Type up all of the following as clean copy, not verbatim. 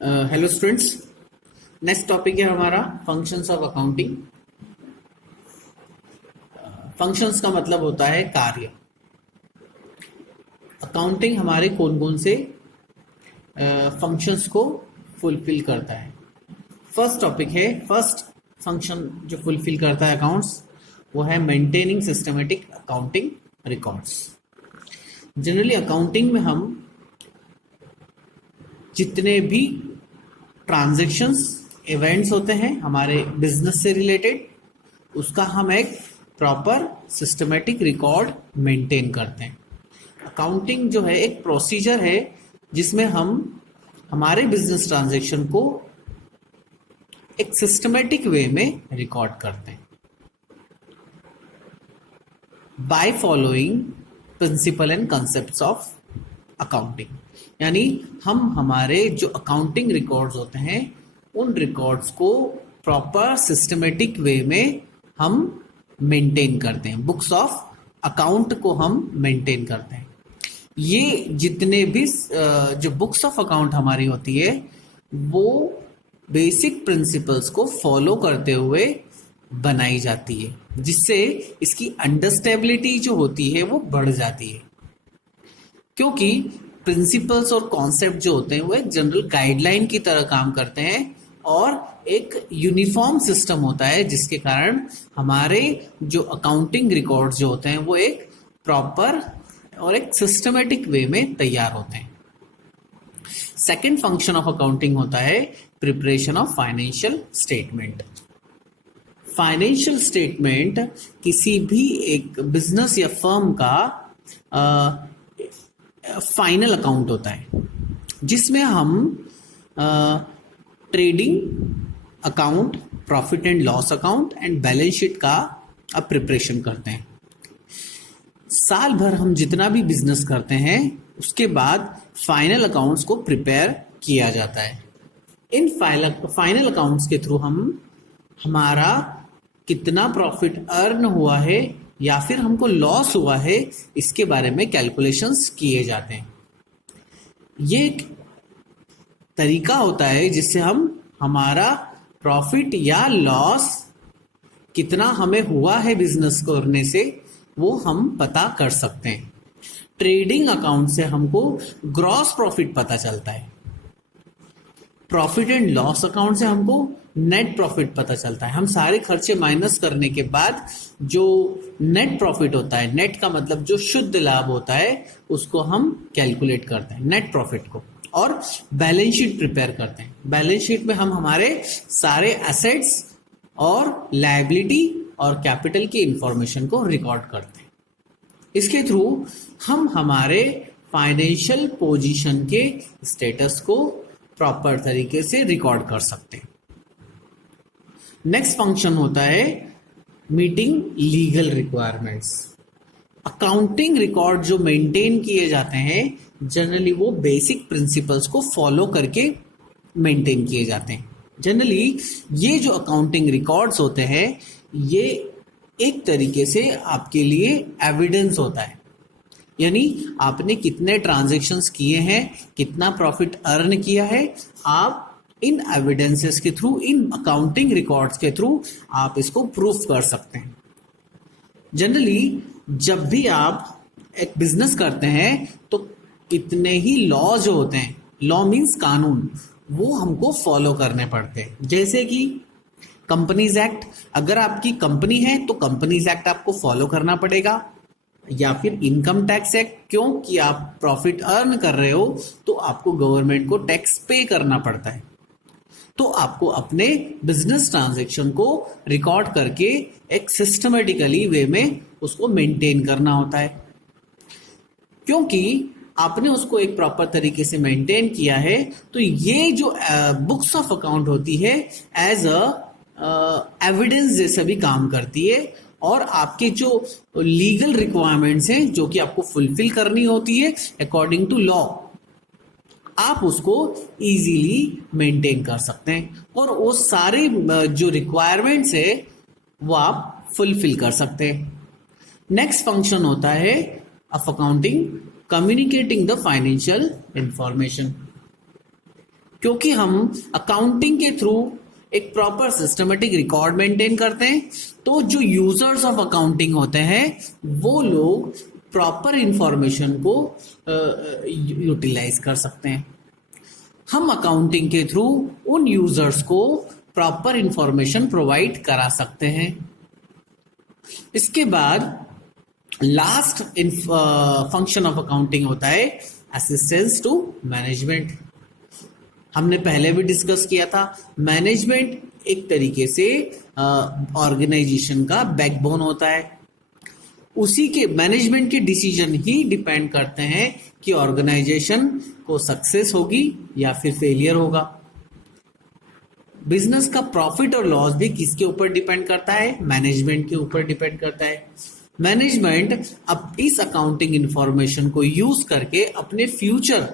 Hello students. Next topic है हमारा functions of accounting. Functions का मतलब होता है कार्य। अकाउंटिंग हमारे कौन कौन से फंक्शंस को फुलफिल करता है। फर्स्ट टॉपिक है, फर्स्ट फंक्शन जो फुलफिल करता है अकाउंट्स, वो है maintaining systematic accounting records. Generally accounting में हम जितने भी ट्रांजैक्शंस इवेंट्स होते हैं हमारे बिजनेस से रिलेटेड, उसका हम एक प्रॉपर सिस्टमेटिक रिकॉर्ड मेंटेन करते हैं। अकाउंटिंग जो है एक प्रोसीजर है जिसमें हम हमारे बिजनेस ट्रांजैक्शन को एक सिस्टमेटिक वे में रिकॉर्ड करते हैं by following principle and concepts of accounting. यानी हम हमारे जो अकाउंटिंग रिकॉर्ड्स होते हैं उन रिकॉर्ड्स को प्रॉपर सिस्टमेटिक वे में हम मेंटेन करते हैं। बुक्स ऑफ अकाउंट को हम मेंटेन करते हैं। ये जितने भी जो बुक्स ऑफ अकाउंट हमारी होती है वो बेसिक प्रिंसिपल्स को फॉलो करते हुए बनाई जाती है, जिससे इसकी अंडरस्टेबिलिटी जो होती है वो बढ़ जाती है। क्योंकि प्रिंसिपल्स और कॉन्सेप्ट जो होते हैं वो एक जनरल गाइडलाइन की तरह काम करते हैं और एक यूनिफॉर्म सिस्टम होता है, जिसके कारण हमारे जो अकाउंटिंग रिकॉर्ड्स जो होते हैं वो एक प्रॉपर और एक सिस्टमेटिक वे में तैयार होते हैं। सेकेंड फंक्शन ऑफ अकाउंटिंग होता है preparation of financial statement. Financial statement किसी भी एक बिजनेस या फर्म का फाइनल अकाउंट होता है, जिसमें हम trading account, profit and loss account and balance sheet का अब प्रिपरेशन करते हैं। साल भर हम जितना भी बिजनेस करते हैं उसके बाद फाइनल अकाउंट्स को प्रिपेयर किया जाता है। इन फाइनल अकाउंट्स के थ्रू हम हमारा कितना प्रॉफिट अर्न हुआ है या फिर हमको लॉस हुआ है इसके बारे में कैलकुलेशंस किए जाते हैं। ये एक तरीका होता है जिससे हम हमारा प्रॉफिट या लॉस कितना हमें हुआ है बिजनेस करने से वो हम पता कर सकते हैं। ट्रेडिंग अकाउंट से हमको ग्रॉस प्रॉफिट पता चलता है। प्रॉफिट एंड लॉस अकाउंट से हमको नेट प्रॉफिट पता चलता है। हम सारे खर्चे माइनस करने के बाद जो नेट प्रॉफिट होता है, नेट का मतलब जो शुद्ध लाभ होता है, उसको हम कैलकुलेट करते हैं नेट प्रॉफिट को, और बैलेंस शीट प्रिपेयर करते हैं। बैलेंस शीट में हम हमारे सारे एसेट्स और लायबिलिटी और कैपिटल की इंफॉर्मेशन को रिकॉर्ड करते हैं। इसके थ्रू हम हमारे फाइनेंशियल पोजीशन के स्टेटस को प्रॉपर तरीके से रिकॉर्ड कर सकते हैं। नेक्स्ट फंक्शन होता है meeting legal requirements. Accounting record जो मेंटेन किए जाते हैं जनरली वो बेसिक प्रिंसिपल्स को फॉलो करके मेंटेन किए जाते हैं। जनरली ये जो अकाउंटिंग रिकॉर्ड्स होते हैं ये एक तरीके से आपके लिए एविडेंस होता है। यानी आपने कितने ट्रांजैक्शंस किए हैं, कितना प्रॉफिट अर्न किया है, आप इन एविडेंसेस के थ्रू, इन अकाउंटिंग रिकॉर्ड्स के थ्रू आप इसको प्रूफ कर सकते हैं। जनरली जब भी आप एक बिजनेस करते हैं तो कितने ही लॉ जो होते हैं, लॉ मीन्स कानून, वो हमको फॉलो करने पड़ते हैं। जैसे कि कंपनीज एक्ट, अगर आपकी कंपनी है तो कंपनीज एक्ट आपको फॉलो करना पड़ेगा, या फिर इनकम टैक्स एक्ट, क्योंकि आप प्रॉफिट अर्न कर रहे हो तो आपको गवर्नमेंट को टैक्स पे करना पड़ता है। तो आपको अपने बिजनेस ट्रांजैक्शन को रिकॉर्ड करके एक सिस्टमेटिकली वे में उसको मेंटेन करना होता है। क्योंकि आपने उसको एक प्रॉपर तरीके से मेंटेन किया है तो ये जो बुक्स ऑफ अकाउंट होती है एज एविडेंस जैसा भी काम करती है, और आपके जो लीगल रिक्वायरमेंट्स हैं जो कि आपको फुलफिल करनी होती है अकॉर्डिंग टू लॉ, आप उसको इजीली मेंटेन कर सकते हैं और वो सारे जो रिक्वायरमेंट्स है वो आप फुलफिल कर सकते हैं। नेक्स्ट फंक्शन होता है of accounting communicating the financial information. क्योंकि हम अकाउंटिंग के थ्रू एक प्रॉपर सिस्टमेटिक रिकॉर्ड मेंटेन करते हैं, तो जो यूजर्स ऑफ अकाउंटिंग होते हैं वो लोग प्रॉपर इंफॉर्मेशन को यूटिलाइज कर सकते हैं। हम अकाउंटिंग के थ्रू उन यूजर्स को प्रॉपर इंफॉर्मेशन प्रोवाइड करा सकते हैं। इसके बाद लास्ट फंक्शन ऑफ अकाउंटिंग होता है असिस्टेंस टू मैनेजमेंट। हमने पहले भी डिस्कस किया था, मैनेजमेंट एक तरीके से ऑर्गेनाइजेशन का बैकबोन होता है। उसी के मैनेजमेंट के डिसीजन ही डिपेंड करते हैं कि ऑर्गेनाइजेशन को सक्सेस होगी या फिर फेलियर होगा। बिजनेस का प्रॉफिट और लॉस भी किसके ऊपर डिपेंड करता है? मैनेजमेंट के ऊपर डिपेंड करता है। मैनेजमेंट अब इस अकाउंटिंग इंफॉर्मेशन को यूज करके अपने फ्यूचर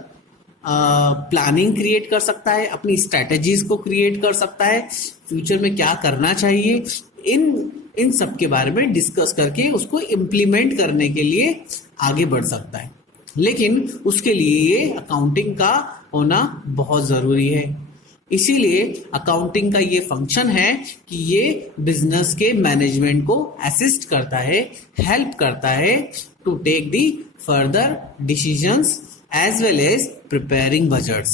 प्लानिंग क्रिएट कर सकता है, अपनी स्ट्रेटजीज को क्रिएट कर सकता है, फ्यूचर में क्या करना चाहिए, इन सब के बारे में डिस्कस करके उसको इम्प्लीमेंट करने के लिए आगे बढ़ सकता है। लेकिन उसके लिए ये अकाउंटिंग का होना बहुत जरूरी है। इसीलिए अकाउंटिंग का ये फंक्शन है कि ये बिजनेस के मैनेजमेंट को असिस्ट करता है, हेल्प करता है to take the further decisions as well as preparing budgets.